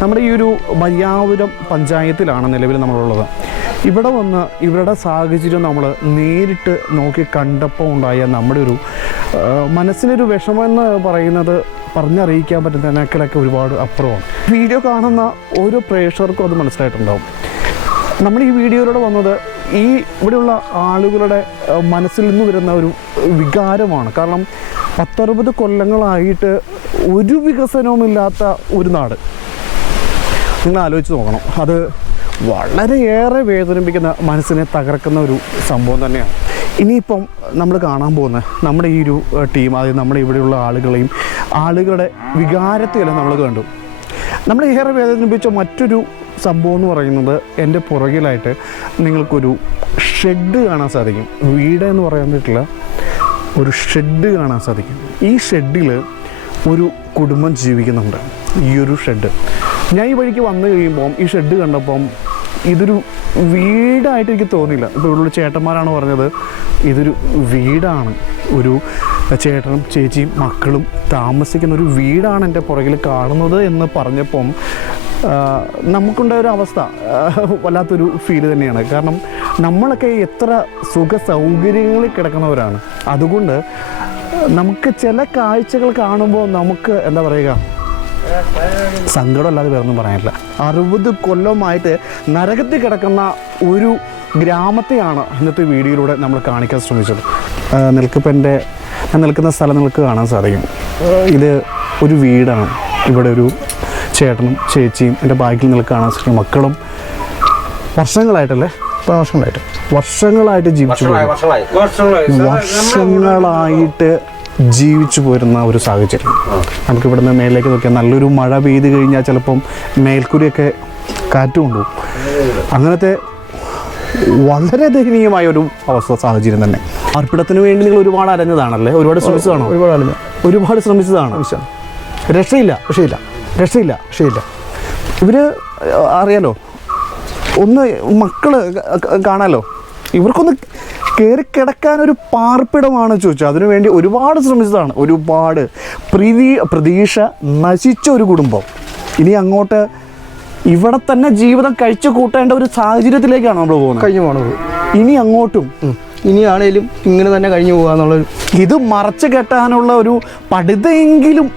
നമ്മുടെ ഈ ഒരു മര്യാപുരം പഞ്ചായത്തിലാണ് നിലവിൽ നമ്മളുള്ളത്. ഇവിടെ വന്ന് ഇവരുടെ സാഹചര്യം നമ്മൾ നേരിട്ട് നോക്കി കണ്ടപ്പോൾ ഉണ്ടായ നമ്മുടെ ഒരു മനസ്സിനൊരു വിഷമമെന്ന് പറയുന്നത് പറഞ്ഞറിയിക്കാൻ പറ്റുന്നതിനേക്കാളൊക്കെ ഒരുപാട് അപ്പുറമാണ്. വീഡിയോ കാണുന്ന ഓരോ പ്രേക്ഷകർക്കും അത് മനസ്സിലായിട്ടുണ്ടാവും. നമ്മൾ ഈ വീഡിയോയിലൂടെ വന്നത് ഈ ഇവിടെയുള്ള ആളുകളുടെ മനസ്സിൽ നിന്ന് വരുന്ന ഒരു വികാരമാണ്. കാരണം പത്തറുപത് കൊല്ലങ്ങളായിട്ട് ഒരു വികസനവുമില്ലാത്ത ഒരു നാട്. നിങ്ങൾ ആലോചിച്ച് നോക്കണം. അത് വളരെയേറെ വേദനിപ്പിക്കുന്ന മനസ്സിനെ തകർക്കുന്ന ഒരു സംഭവം തന്നെയാണ്. ഇനിയിപ്പം നമ്മൾ കാണാൻ പോകുന്ന നമ്മുടെ ഈ ഒരു ടീം അതായത് നമ്മുടെ ഇവിടെയുള്ള ആളുകളെയും ആളുകളുടെ വികാരത്തെയെല്ലാം നമ്മൾ കണ്ടു. നമ്മൾ ഏറെ വേദനിപ്പിച്ച മറ്റൊരു സംഭവം എന്ന് പറയുന്നത് എന്റെ പുറകിലായിട്ട് നിങ്ങൾക്കൊരു ഷെഡ് കാണാൻ സാധിക്കും. വീട് എന്ന് പറയാൻ പറ്റില്ല ഒരു ഷെഡ് കാണാൻ സാധിക്കും. ഈ ഷെഡിൽ ഒരു കുടുംബം ജീവിക്കുന്നുണ്ട്. ഈ ഒരു ഷെഡ്. ഞാൻ ഈ വഴിക്ക് വന്നു കഴിയുമ്പം ഈ ഷെഡ് കണ്ടപ്പം ഇതൊരു വീടായിട്ട് എനിക്ക് തോന്നിയില്ല. ഇപ്പോൾ ഇവിടെയുള്ള ചേട്ടന്മാരാണ് പറഞ്ഞത് ഇതൊരു വീടാണ്. ഒരു ചേട്ടനും ചേച്ചിയും മക്കളും താമസിക്കുന്ന ഒരു വീടാണ് എന്റെ പുറകിൽ കാണുന്നത് എന്ന് പറഞ്ഞപ്പം നമുക്കുണ്ടായ ഒരു അവസ്ഥ വല്ലാത്തൊരു ഫീൽ തന്നെയാണ്. കാരണം നമ്മളൊക്കെ എത്ര സുഖ സൗകര്യങ്ങളിൽ കിടക്കുന്നവരാണ്. അതുകൊണ്ട് നമുക്ക് ചില കാഴ്ചകൾ കാണുമ്പോൾ നമുക്ക് എന്താ പറയുക സങ്കടമല്ലാതെ വേറൊന്നും പറയാനില്ല. അറുപത് കൊല്ലമായിട്ട് നരകത്തിൽ കിടക്കുന്ന ഒരു ഗ്രാമത്തെയാണ് ഇന്നത്തെ വീഡിയോയിലൂടെ നമ്മൾ കാണിക്കാൻ ശ്രമിച്ചത്. നിൽക്കപ്പന്റെ ഞാൻ നിൽക്കുന്ന സ്ഥലം നിങ്ങൾക്ക് കാണാൻ സാധിക്കും. ഇത് ഒരു വീടാണ്. ഇവിടെ ഒരു ചേട്ടനും ചേച്ചിയും എന്റെ ബാക്കിൽ നിങ്ങൾക്ക് കാണാൻ സാധിക്കും. മക്കളും വർഷങ്ങളായിട്ടല്ലേ? വർഷങ്ങളായിട്ട്. വർഷങ്ങളായിട്ട് ജീവിച്ചു. വർഷങ്ങളായിട്ട് ജീവിച്ചു പോരുന്ന ഒരു സാഹചര്യം. നമുക്ക് ഇവിടുന്ന് മേലേക്ക് നോക്കിയാൽ നല്ലൊരു മഴ പെയ്ത് കഴിഞ്ഞാൽ ചിലപ്പം മേൽക്കൂരിയൊക്കെ കാറ്റും കൊണ്ടുപോകും. അങ്ങനത്തെ വളരെ ദയനീയമായ ഒരു അവസ്ഥ സാഹചര്യം തന്നെ. അർപ്പിടത്തിന് വേണ്ടി നിങ്ങൾ ഒരുപാട് അരഞ്ഞതാണല്ലേ ഒരുപാട് ശ്രമിച്ചതാണോ? ഒരുപാട് ആളുകൾ ഒരുപാട് ശ്രമിച്ചതാണ്? രക്ഷയില്ല. രക്ഷയില്ല. രക്ഷയില്ല. രക്ഷയില്ല. ഇവർ അറിയാലോ? ഒന്ന് മക്കൾ കാണാലോ? ഇവർക്കൊന്ന് കയറി കിടക്കാൻ ഒരു പാർപ്പിടമാണ് ചോദിച്ചത്. അതിനുവേണ്ടി ഒരുപാട് ശ്രമിച്ചതാണ്. ഒരുപാട് പ്രീതി പ്രതീക്ഷ നശിച്ച ഒരു കുടുംബം. ഇനി അങ്ങോട്ട് ഇവിടെ തന്നെ ജീവിതം കഴിച്ചു കൂട്ടേണ്ട ഒരു സാഹചര്യത്തിലേക്കാണ് നമ്മൾ പോകുന്നത്. കഴിഞ്ഞു പോകണത് ഇനി അങ്ങോട്ടും ഇനിയാണേലും ഇങ്ങനെ തന്നെ കഴിഞ്ഞു പോകാന്നുള്ളൊരു ഇത് മറച്ചു കെട്ടാനുള്ള ഒരു പടുതയെങ്കിലും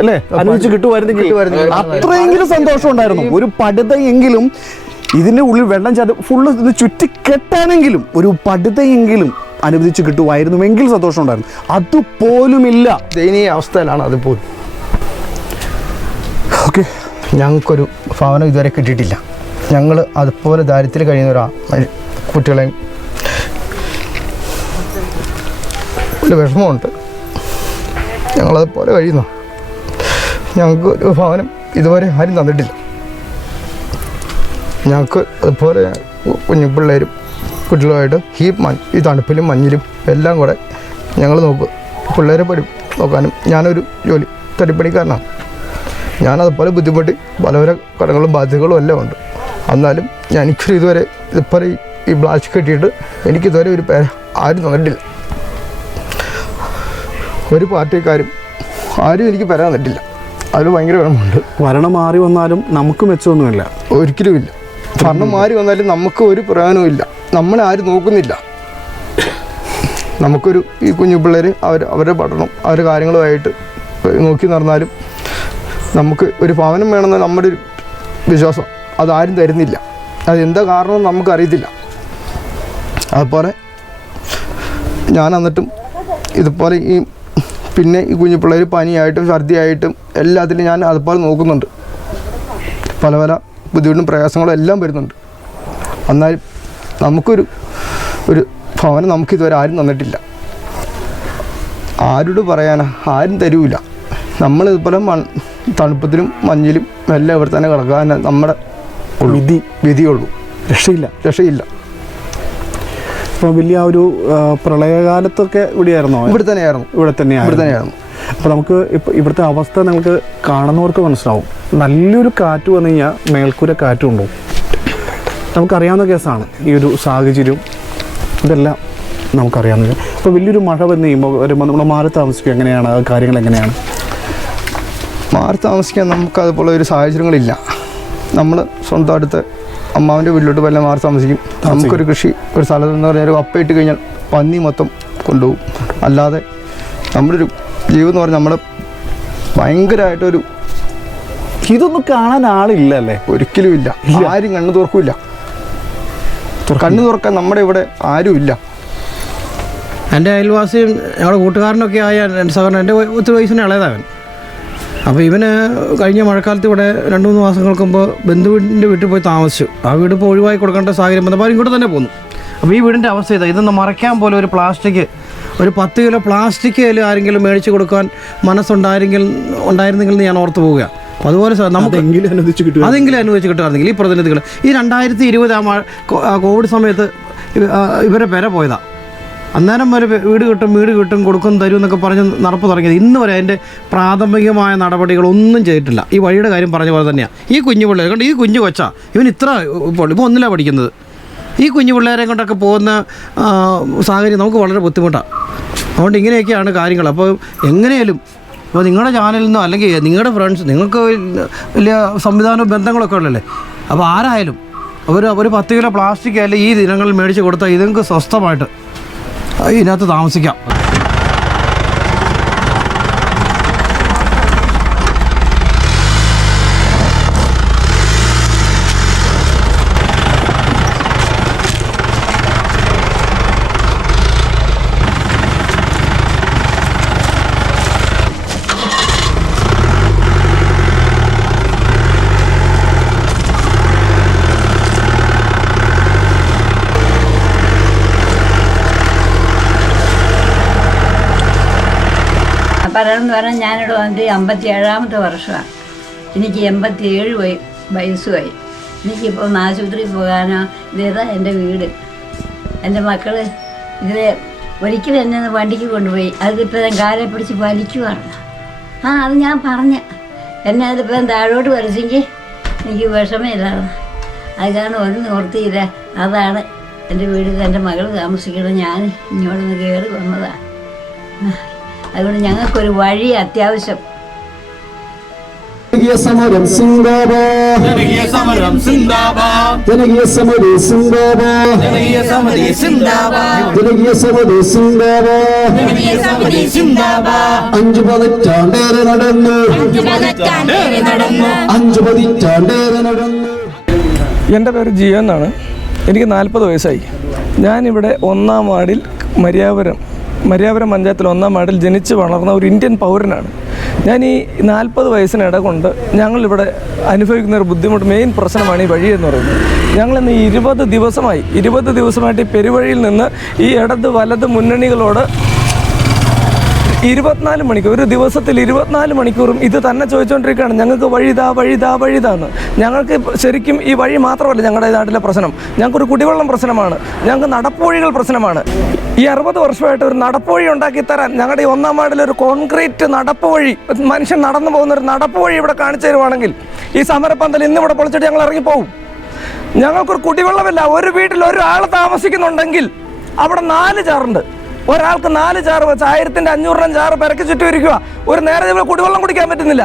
അല്ലേ? അനുവദിച്ച് കിട്ടുമായിരുന്നു. കിട്ടുമായിരുന്നെങ്കിൽ അത്രയെങ്കിലും സന്തോഷം ഉണ്ടായിരുന്നു. ഒരു പടുതയെങ്കിലും ഇതിന്റെ ഉള്ളിൽ വെള്ളം ചാട്ട് ഫുള്ള് ഇത് ചുറ്റി കെട്ടാനെങ്കിലും ഒരു പടുതയെങ്കിലും അനുവദിച്ച് കിട്ടുമായിരുന്നുവെങ്കിൽ സന്തോഷം ഉണ്ടായിരുന്നു. അതുപോലുമില്ല. ദയനീയ അവസ്ഥയിലാണ് അതുപോലും ഓക്കെ ഞങ്ങൾക്കൊരു ഭവനം ഇതുവരെ കിട്ടിയിട്ടില്ല. ഞങ്ങൾ അതുപോലെ ദാരിദ്ര്യത്തിൽ കഴിയുന്ന ഒരാ കുട്ടികളെയും ഒരു വിഷമമുണ്ട്. ഞങ്ങളതുപോലെ കഴിയുന്നു. ഞങ്ങൾക്ക് ഒരു ഭവനം ഇതുവരെ ആരും തന്നിട്ടില്ല. ഞങ്ങൾക്ക് അതുപോലെ കുഞ്ഞു പിള്ളേരും കുട്ടികളുമായിട്ട് ഈ മഞ്ഞ് ഈ തണുപ്പിലും മഞ്ഞിലും എല്ലാം കൂടെ ഞങ്ങൾ നോക്കും. പിള്ളേരെ പഠി നോക്കാനും ഞാനൊരു ജോലി തടിപ്പണിക്കാരനാണ് ഞാനതുപോലെ ബുദ്ധിമുട്ടി പലവര കടങ്ങളും ബാധ്യതകളും എല്ലാം ഉണ്ട്. എന്നാലും ഞാൻ എനിക്കൊരു ഇതുവരെ ഇതുപോലെ ഈ- ഈ ബ്ലാസ്റ്റ് കെട്ടിയിട്ട് എനിക്കിതുവരെ ഒരു പേര് ആരും തന്നിട്ടില്ല. ഒരു പാർട്ടിക്കാരും ആരും എനിക്ക് പേര തന്നിട്ടില്ല. അതിൽ ഭയങ്കര വിഷമമുണ്ട്. ഭരണം മാറി വന്നാലും നമുക്ക് മെച്ചമൊന്നുമില്ല. ഒരിക്കലുമില്ല ഭരണം മാറി വന്നാലും നമുക്ക് ഒരു പ്രയോജനവും നമ്മളെ ആരും നോക്കുന്നില്ല. നമുക്കൊരു ഈ കുഞ്ഞു പിള്ളേർ അവർ അവരുടെ പഠനം അവരുടെ കാര്യങ്ങളുമായിട്ട് നോക്കി നടന്നാലും നമുക്ക് ഒരു ഭവനം വേണമെന്ന് നമ്മുടെ ഒരു വിശ്വാസം അതാരും തരുന്നില്ല. അതെന്താ കാരണം നമുക്കറിയത്തില്ല. അതുപോലെ ഞാൻ എന്നിട്ടും ഇതുപോലെ ഈ പിന്നെ ഈ കുഞ്ഞു പിള്ളേർ പനിയായിട്ടും ഛർദിയായിട്ടും എല്ലാത്തിലും ഞാൻ അതുപോലെ നോക്കുന്നുണ്ട്. പല പല ബുദ്ധിമുട്ടും പ്രയാസങ്ങളും എല്ലാം വരുന്നുണ്ട്. എന്നാൽ നമുക്കൊരു ഒരു ഭവനം നമുക്കിതുവരെ ആരും തന്നിട്ടില്ല. ആരോട് പറയാനാ? ആരും തരൂല. നമ്മൾ ഇതുപോലെ മൺ തണുപ്പത്തിലും മഞ്ഞിലും എല്ലാം ഇവിടെ തന്നെ കിടക്കാൻ നമ്മുടെ. വിധി. വിധിയുള്ളൂ. രക്ഷയില്ല. രക്ഷയില്ല. ഇപ്പോൾ വലിയ ഒരു പ്രളയകാലത്തൊക്കെ ഇവിടെയായിരുന്നോ? ഇവിടെ തന്നെയായിരുന്നു. ഇവിടെ തന്നെയാണ് ഇവിടെ തന്നെയായിരുന്നു. അപ്പോൾ നമുക്ക് ഇപ്പോൾ ഇവിടുത്തെ അവസ്ഥ നിങ്ങൾക്ക് കാണുന്നവർക്ക് മനസ്സിലാവും. നല്ലൊരു കാറ്റ് വന്നു കഴിഞ്ഞാൽ മേൽക്കൂര കാറ്റും ഉണ്ടാവും. നമുക്കറിയാവുന്ന കേസാണ് ഈ ഒരു സാഹചര്യം. ഇതെല്ലാം നമുക്കറിയാവുന്നത് അപ്പോൾ വലിയൊരു മഴ വന്നു കഴിയുമ്പോൾ വരുമ്പോൾ നമ്മൾ മാറി താമസിക്കുക എങ്ങനെയാണ്? കാര്യങ്ങൾ എങ്ങനെയാണ്? മാറി താമസിക്കാൻ നമുക്ക് അതുപോലെ ഒരു സാഹചര്യങ്ങളില്ല. നമ്മൾ സ്വന്തം അടുത്ത് അമ്മാവിന്റെ വീട്ടിലോട്ട് വല്ല മാറി താമസിക്കും. നമുക്കൊരു കൃഷി ഒരു സ്ഥലത്ത് എന്ന് പറഞ്ഞാൽ ഒരു അപ്പയിട്ട് കഴിഞ്ഞാൽ പന്നി മൊത്തം കൊണ്ടുപോകും. അല്ലാതെ നമ്മുടെ ജീവിതം എന്ന് പറഞ്ഞാൽ നമ്മുടെ ഭയങ്കരമായിട്ടൊരു ഇതൊന്നും കാണാൻ ആളില്ല അല്ലേ ഒരിക്കലും ഇല്ല. ആരും കണ്ണു തുറക്കില്ല. കണ്ണു തുറക്കാൻ നമ്മുടെ ഇവിടെ ആരും ഇല്ല. എന്റെ അയൽവാസിയും ഞങ്ങളുടെ കൂട്ടുകാരനൊക്കെ ആയ എന്റെ സഹോദരൻ എന്റെ ഒത്തിരി വയസ്സിന് ഇളയതാവൻ അപ്പോൾ ഇവന് കഴിഞ്ഞ മഴക്കാലത്ത് ഇവിടെ രണ്ട് മൂന്ന് മാസങ്ങൾക്ക് മുമ്പ് ബന്ധുവിന്റെ വീട്ടിൽ പോയി താമസിച്ചു. ആ വീട് ഇപ്പോൾ ഒഴിവാക്കി കൊടുക്കേണ്ട സാഹചര്യം വന്നപ്പോൾ അവർ ഇങ്ങോട്ട് തന്നെ പോന്നു. അപ്പോൾ ഈ വീടിന്റെ അവസ്ഥ ഇതാ. ഇതൊന്ന് മറയ്ക്കാൻ പോലെ ഒരു പ്ലാസ്റ്റിക് ഒരു പത്ത് കിലോ പ്ലാസ്റ്റിക് അതിൽ ആരെങ്കിലും മേടിച്ചു കൊടുക്കാൻ മനസ്സുണ്ടായിരുന്നെങ്കിൽ ഉണ്ടായിരുന്നെങ്കിൽ ഞാൻ ഓർത്തു പോവുക. അതുപോലെ നമുക്ക് അതെങ്കിലും അനുവദിച്ച് കിട്ടുമായിരുന്നെങ്കിൽ ഈ പ്രതിനിധികൾ ഈ രണ്ടായിരത്തി ഇരുപത് ആ കോവിഡ് സമയത്ത് ഇവരെ പെര പോയതാ. അന്നേരം വരെ വീട് കിട്ടും വീട് കിട്ടും കൊടുക്കും തരും എന്നൊക്കെ പറഞ്ഞ് നടപ്പ് തുടങ്ങിയത്. ഇന്ന് വരെ അതിന്റെ പ്രാഥമികമായ നടപടികളൊന്നും ചെയ്തിട്ടില്ല. ഈ വഴിയുടെ കാര്യം പറഞ്ഞ പോലെ തന്നെയാണ് ഈ കുഞ്ഞു പിള്ളേർ കണ്ട്? ഈ കുഞ്ഞു കൊച്ചാ. ഇവൻ ഇത്ര ഇപ്പോൾ ഇപ്പോൾ ഒന്നിലാണ് പഠിക്കുന്നത്? ഈ കുഞ്ഞു പിള്ളേരെ കൊണ്ടൊക്കെ പോകുന്ന സാഹചര്യം നമുക്ക് വളരെ ബുദ്ധിമുട്ടാണ്. അതുകൊണ്ട് ഇങ്ങനെയൊക്കെയാണ് കാര്യങ്ങൾ. അപ്പോൾ എങ്ങനെയാലും അപ്പോൾ നിങ്ങളുടെ ചാനലിൽ നിന്നോ അല്ലെങ്കിൽ നിങ്ങളുടെ ഫ്രണ്ട്സ് നിങ്ങൾക്ക് വലിയ സംവിധാനവും ബന്ധങ്ങളൊക്കെ ഉള്ളല്ലേ? അപ്പോൾ ആരായാലും അവർ ഒരു പത്ത് കിലോ പ്ലാസ്റ്റിക് അല്ലെങ്കിൽ ഈ ദിനങ്ങളിൽ മേടിച്ച് കൊടുത്താൽ ഇതുങ്ങൾക്ക് സ്വസ്ഥമായിട്ട് ഇതിനകത്ത് താമസിക്കാം. പറയണമെന്ന് പറഞ്ഞാൽ ഞാനിവിടെ വന്നിട്ട് അമ്പത്തി ഏഴാമത്തെ വർഷമാണ്. എനിക്ക് എൺപത്തി ഏഴ് വയ വയസ്സുമായി. എനിക്കിപ്പോൾ ഒന്ന് ആശുപത്രിയിൽ പോകാനോ ഇതേതാ എന്റെ വീട്. എന്റെ മക്കൾ ഇതിലെ ഒരിക്കലും എന്നെ ഒന്ന് വണ്ടിക്ക് കൊണ്ടുപോയി. അതിപ്പോൾ ഞാൻ കാലെ പിടിച്ച് വലിക്കുവാണ് ആ അത് ഞാൻ പറഞ്ഞ. എന്നെ അതിപ്പോൾ താഴോട്ട് വലിച്ചെങ്കിൽ എനിക്ക് വിഷമമില്ലാതെ അത് കാരണം ഒരു നിവൃത്തിയില്ല. അതാണ് എന്റെ വീട് എന്റെ മകൾ താമസിക്കുന്നത്. ഞാൻ ഇങ്ങോട്ടൊന്ന് കയറി വന്നതാണ്. അതുകൊണ്ട് ഞങ്ങൾക്കൊരു വഴി അത്യാവശ്യം. ജനകീയ സമരം ജനകീയ സമരം ജനകീയ സമരം ജനകീയ സമരം ജനകീയ സമരം ജനകീയ നടന്നു. അഞ്ചു പതിറ്റാണ്ടേറെ നടന്നു. അഞ്ചു പതിറ്റാണ്ടേറെ നടന്നു. എന്റെ പേര് ജിയോ എന്നാണ്. എനിക്ക് നാൽപ്പത് വയസ്സായി. ഞാനിവിടെ ഒന്നാം വാർഡിൽ മര്യാപുരം മര്യാപുരം പഞ്ചായത്തിൽ ഒന്നാം വാർഡിൽ ജനിച്ച് വളർന്ന ഒരു ഇന്ത്യൻ പൗരനാണ്. ഞാൻ ഈ നാൽപ്പത് വയസ്സിനിട കൊണ്ട് ഞങ്ങളിവിടെ അനുഭവിക്കുന്ന ഒരു ബുദ്ധിമുട്ട് മെയിൻ പ്രശ്നമാണ് ഈ വഴി എന്ന് പറയുന്നത്. ഞങ്ങളിന്ന് ഇരുപത് ദിവസമായി ഇരുപത് ദിവസമായിട്ട് ഈ പെരുവഴിയിൽ നിന്ന് ഈ ഇടത് വലത് മുന്നണികളോട് ഇരുപത്തിനാല് മണിക്കൂർ ഒരു ദിവസത്തിൽ ഇരുപത്തിനാല് മണിക്കൂറും ഇത് തന്നെ ചോദിച്ചുകൊണ്ടിരിക്കുകയാണ് ഞങ്ങൾക്ക് വഴിതാ വഴിതാ വഴിതാന്ന് ഞങ്ങൾക്ക് ശരിക്കും ഈ വഴി മാത്രമല്ല ഞങ്ങളുടെ നാട്ടിലെ പ്രശ്നം. ഞങ്ങൾക്കൊരു കുടിവെള്ളം പ്രശ്നമാണ്. ഞങ്ങൾക്ക് നടപ്പുവഴികൾ പ്രശ്നമാണ്. ഈ അറുപത് വർഷമായിട്ട് ഒരു നടപ്പുവഴി ഉണ്ടാക്കി തരാൻ ഞങ്ങളുടെ ഈ ഒന്നാം വാർഡിൽ ഒരു കോൺക്രീറ്റ് നടപ്പ് വഴി മനുഷ്യൻ നടന്നു പോകുന്ന ഒരു നടപ്പ് വഴി ഇവിടെ കാണിച്ചു തരുവാണെങ്കിൽ ഈ സമരപ്പന്തൽ ഇന്ന് ഇവിടെ പൊളിച്ചിട്ട് ഞങ്ങൾ ഇറങ്ങിപ്പോവും. ഞങ്ങൾക്കൊരു കുടിവെള്ളമില്ല. ഒരു വീട്ടിൽ ഒരാൾ താമസിക്കുന്നുണ്ടെങ്കിൽ അവിടെ നാല് ചാറുണ്ട് ഒരാൾക്ക് നാല് ചാറ് വെച്ച് ആയിരത്തിന്റെ അഞ്ഞൂറിനും ചാറ് പെരക്കി ചുറ്റും ഇരിക്കുക ഒരു നേരെ ഇവിടെ കുടിവെള്ളം കുടിക്കാൻ പറ്റുന്നില്ല.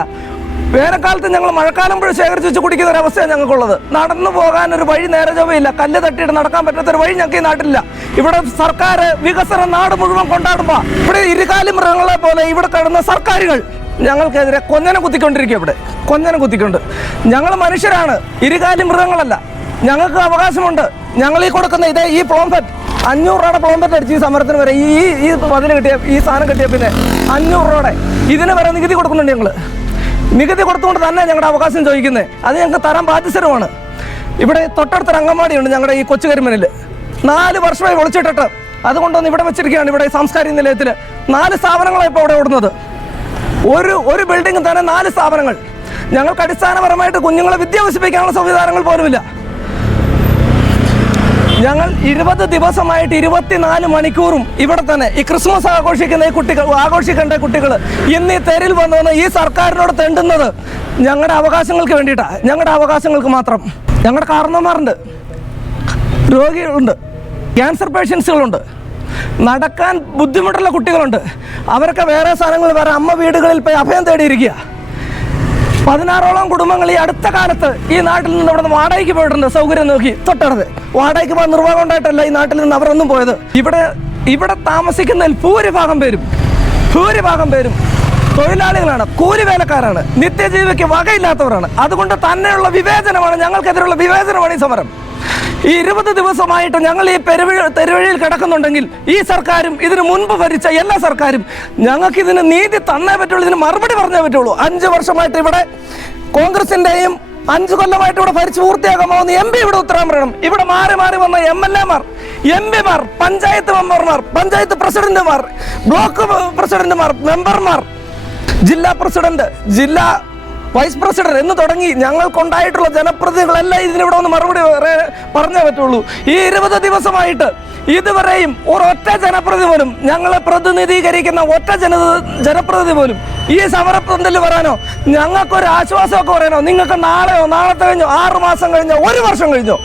വേനൽക്കാലത്ത് ഞങ്ങൾ മഴക്കാലം പോലും ശേഖരിച്ച് വെച്ച് കുടിക്കുന്ന ഒരു അവസ്ഥയാണ് ഞങ്ങൾക്കുള്ളത്. നടന്നു പോകാൻ ഒരു വഴി നേരെ ചൊവ്വയില്ല. കല്ല് തട്ടിയിട്ട് നടക്കാൻ പറ്റാത്ത ഒരു വഴി ഞങ്ങൾക്ക് ഈ നാട്ടിലില്ല. ഇവിടെ സർക്കാർ വികസന നാട് മുഴുവൻ കൊണ്ടാടുമ്പോൾ ഇവിടെ ഇരുകാലി മൃഗങ്ങളെ പോലെ ഇവിടെ കിടന്ന സർക്കാരുകൾ ഞങ്ങൾക്കെതിരെ കൊഞ്ഞനെ കുത്തിക്കൊണ്ടിരിക്കുക ഇവിടെ. കൊഞ്ഞനെ കുത്തിക്കൊണ്ട്. ഞങ്ങൾ മനുഷ്യരാണ്. ഇരുകാലി മൃഗങ്ങളല്ല. ഞങ്ങൾക്ക് അവകാശമുണ്ട്. ഞങ്ങൾ ഈ കൊടുക്കുന്ന ഇതേ ഈ പ്ലോംപെറ്റ് അഞ്ഞൂറ് രൂപയുടെ പ്ലോംപെറ്റ് അടിച്ച് ഈ സമരത്തിന് വരെ ഈ ഈ- പതിന് കിട്ടിയ ഈ സാധനം കിട്ടിയ പിന്നെ അഞ്ഞൂറ് രൂപയുടെ. ഇതിന് വരെ നികുതി കൊടുക്കുന്നുണ്ട് ഞങ്ങൾ നികുതി കൊടുത്തുകൊണ്ട് തന്നെ ഞങ്ങളുടെ അവകാശം ചോദിക്കുന്നത് അത് ഞങ്ങൾക്ക് തരാൻ ബാധ്യസ്ഥരുമാണ്. ഇവിടെ തൊട്ടടുത്തൊരു രംഗമാടിയുണ്ട് ഞങ്ങളുടെ ഈ കൊച്ചു കരിമനിൽ നാല് വർഷമായി ഒളിച്ചിട്ടിട്ട് അതുകൊണ്ടൊന്ന് ഇവിടെ വെച്ചിരിക്കുകയാണ് ഇവിടെ സാംസ്കാരിക നിലയത്തിൽ നാല് സ്ഥാപനങ്ങളാണ് ഇപ്പോൾ അവിടെ ഓടുന്നത്. ഒരു ഒരു ബിൽഡിംഗ് തന്നെ നാല് സ്ഥാപനങ്ങൾ. ഞങ്ങൾക്ക് അടിസ്ഥാനപരമായിട്ട് കുഞ്ഞുങ്ങളെ വിദ്യാഭ്യസിപ്പിക്കാനുള്ള സംവിധാനങ്ങൾ പോലുമില്ല. ഞങ്ങൾ ഇരുപത് ദിവസമായിട്ട് ഇരുപത്തിനാല് മണിക്കൂറും ഇവിടെ തന്നെ ഈ ക്രിസ്മസ് ആഘോഷിക്കുന്ന ഈ കുട്ടികൾ ആഘോഷിക്കേണ്ട കുട്ടികൾ ഇന്ന് ഈ തെരിൽ വന്നു ഈ സർക്കാരിനോട് തെണ്ടുന്നത് ഞങ്ങളുടെ അവകാശങ്ങൾക്ക് വേണ്ടിയിട്ടാണ് ഞങ്ങളുടെ അവകാശങ്ങൾക്ക് മാത്രം. ഞങ്ങളുടെ കാരണന്മാരുണ്ട് രോഗികളുണ്ട്. ക്യാൻസർ പേഷ്യൻസുകളുണ്ട്. നടക്കാൻ ബുദ്ധിമുട്ടുള്ള കുട്ടികളുണ്ട്. അവരൊക്കെ വേറെ സ്ഥലങ്ങളിൽ വേറെ അമ്മ വീടുകളിൽ പോയി അഭയം തേടിയിരിക്കുക പതിനാറോളം കുടുംബങ്ങൾ ഈ അടുത്ത കാലത്ത് ഈ നാട്ടിൽ നിന്ന് അവിടെ നിന്ന് വാടകയ്ക്ക് പോയിട്ടുണ്ട്. സൗകര്യം നോക്കി. തൊട്ടടുത്ത്. വാടകയ്ക്ക് പോകാൻ നിർവാഹം ഉണ്ടായിട്ടല്ല ഈ നാട്ടിൽ നിന്ന് അവരൊന്നും പോയത്. ഇവിടെ ഇവിടെ താമസിക്കുന്നതിൽ ഭൂരിഭാഗം പേരും ഭൂരിഭാഗം പേരും തൊഴിലാളികളാണ് കൂലിവേലക്കാരാണ്. നിത്യജീവിക്ക് വകയില്ലാത്തവരാണ്. അതുകൊണ്ട് തന്നെയുള്ള വിവേചനമാണ് ഞങ്ങൾക്കെതിരെയുള്ള വിവേചനമാണ് ഈ സമരം. ഈ ഇരുപത് ദിവസമായിട്ട് ഞങ്ങൾ ഈ പെരുവഴി തെരുവഴിയിൽ കിടക്കുന്നുണ്ടെങ്കിൽ ഈ സർക്കാരും ഇതിന് മുൻപ് ഭരിച്ച എല്ലാ സർക്കാരും ഞങ്ങൾക്ക് ഇതിന് നീതി തന്നേ പറ്റുള്ളൂ ഇതിന് മറുപടി പറഞ്ഞേ പറ്റുള്ളൂ. അഞ്ച് വർഷമായിട്ട് ഇവിടെ കോൺഗ്രസിന്റെയും അഞ്ച് കൊല്ലമായിട്ട് ഇവിടെ ഭരിച്ചു പൂർത്തിയാക്കാൻ എം പി ഇവിടെ ഉത്തരം പറയണം ഇവിടെ മാറി മാറി വന്ന എം എൽ എമാർ എം പിമാർ പഞ്ചായത്ത് മെമ്പർമാർ പഞ്ചായത്ത് പ്രസിഡന്റുമാർ ബ്ലോക്ക് പ്രസിഡന്റുമാർ മെമ്പർമാർ ജില്ലാ പ്രസിഡന്റ് ജില്ലാ വൈസ് പ്രസിഡന്റ് എന്ന് തുടങ്ങി ഞങ്ങൾക്കുണ്ടായിട്ടുള്ള ജനപ്രതിനിധികളെല്ലാം ഇതിനിവിടെ ഒന്ന് മറുപടി പറ- പറഞ്ഞേ പറ്റുള്ളൂ. ഈ ഇരുപത് ദിവസമായിട്ട് ഇതുവരെയും ഒരൊറ്റ ജനപ്രതിനിധി പോലും ഞങ്ങളെ പ്രതിനിധീകരിക്കുന്ന ഒറ്റ ജന ജനപ്രതിനിധി പോലും ഈ സമരപ്പന്തലിൽ വരാനോ ഞങ്ങൾക്കൊരു ആശ്വാസമൊക്കെ പറയാനോ നിങ്ങൾക്ക് നാളെയോ നാളത്തെ കഴിഞ്ഞോ ആറ് മാസം കഴിഞ്ഞോ ഒരു വർഷം കഴിഞ്ഞോ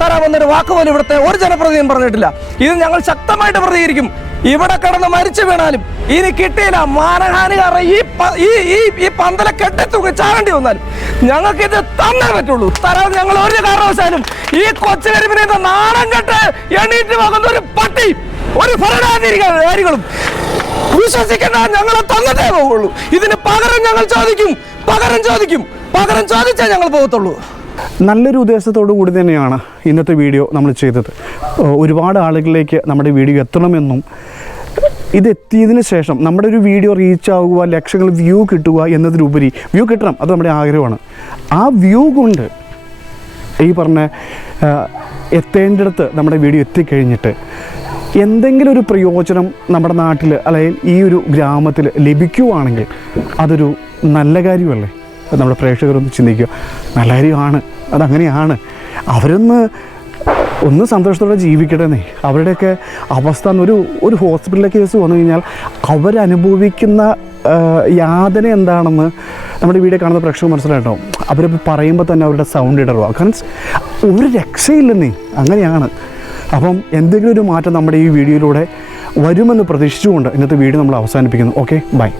തരാമെന്നൊരു വാക്കുപോലും ഇവിടുത്തെ ഒരു ജനപ്രതിനിധിയും പറഞ്ഞിട്ടില്ല. ഇത് ഞങ്ങൾ ശക്തമായിട്ട് പ്രതികരിക്കും. ഇവിടെ കിടന്ന് മരിച്ചു വീണാലും ഇനി കിട്ടിയില്ല. മാനഹാനി ഈ ഈ ഈ പന്തല കെട്ടിത്തൂക്കി ചാകേണ്ടി വന്നാലും ഞങ്ങൾക്ക് ഇത് തന്നേ പറ്റുള്ളൂ. തരാതെ ഞങ്ങൾ ഒരു കാരണവശാലും ഈ കൊച്ചു കരിമിനെ നാണം കെട്ട് എണീറ്റ് പോകുന്ന ഒരു പട്ടി ഒരു ഭരണാധികാരികളും വിശ്വസിക്കേണ്ട. ഞങ്ങളെ തന്നിട്ടേ പോകുള്ളൂ ഇതിന് പകരം ഞങ്ങൾ ചോദിക്കും. പകരം ചോദിക്കും. പകരം ചോദിച്ചേ ഞങ്ങൾ പോകത്തുള്ളൂ. നല്ലൊരു ഉദ്ദേശത്തോടു കൂടി തന്നെയാണ് ഇന്നത്തെ വീഡിയോ നമ്മൾ ചെയ്തത്. ഒരുപാട് ആളുകളിലേക്ക് നമ്മുടെ വീഡിയോ എത്തണമെന്നും ഇതെത്തിയതിന് ശേഷം നമ്മുടെ ഒരു വീഡിയോ റീച്ച് ആവുക ലക്ഷങ്ങൾ വ്യൂ കിട്ടുക എന്നതിലുപരി വ്യൂ കിട്ടണം അത് നമ്മുടെ ആഗ്രഹമാണ്. ആ വ്യൂ കൊണ്ട് ഈ പറഞ്ഞ എത്തേണ്ടടുത്ത് നമ്മുടെ വീഡിയോ എത്തിക്കഴിഞ്ഞിട്ട് എന്തെങ്കിലും ഒരു പ്രയോജനം നമ്മുടെ നാട്ടിൽ അല്ലെങ്കിൽ ഈ ഒരു ഗ്രാമത്തിൽ ലഭിക്കുവാണെങ്കിൽ അതൊരു നല്ല കാര്യമല്ലേ? നമ്മുടെ പ്രേക്ഷകരൊന്ന് ചിന്തിക്കുക. നല്ല കാര്യമാണ് അതങ്ങനെയാണ്. അവരൊന്ന് ഒന്ന് സന്തോഷത്തോടെ ജീവിക്കട്ടെന്നേ അവരുടെയൊക്കെ അവസ്ഥ ഒരു ഒരു ഹോസ്പിറ്റലിലെ കേസ് വന്നു കഴിഞ്ഞാൽ അവരനുഭവിക്കുന്ന യാതന എന്താണെന്ന് നമ്മുടെ വീഡിയോ കാണുന്ന പ്രേക്ഷകർ മനസ്സിലായിട്ടോ അവർ പറയുമ്പോൾ തന്നെ അവരുടെ സൗണ്ട് ഇടറുക കാരണം ഒരു രക്ഷയില്ലെന്നേ അങ്ങനെയാണ്. അപ്പം എന്തെങ്കിലും ഒരു മാറ്റം നമ്മുടെ ഈ വീഡിയോയിലൂടെ വരുമെന്ന് പ്രതീക്ഷിച്ചുകൊണ്ട് ഇന്നത്തെ വീഡിയോ നമ്മൾ അവസാനിപ്പിക്കുന്നു. Okay bye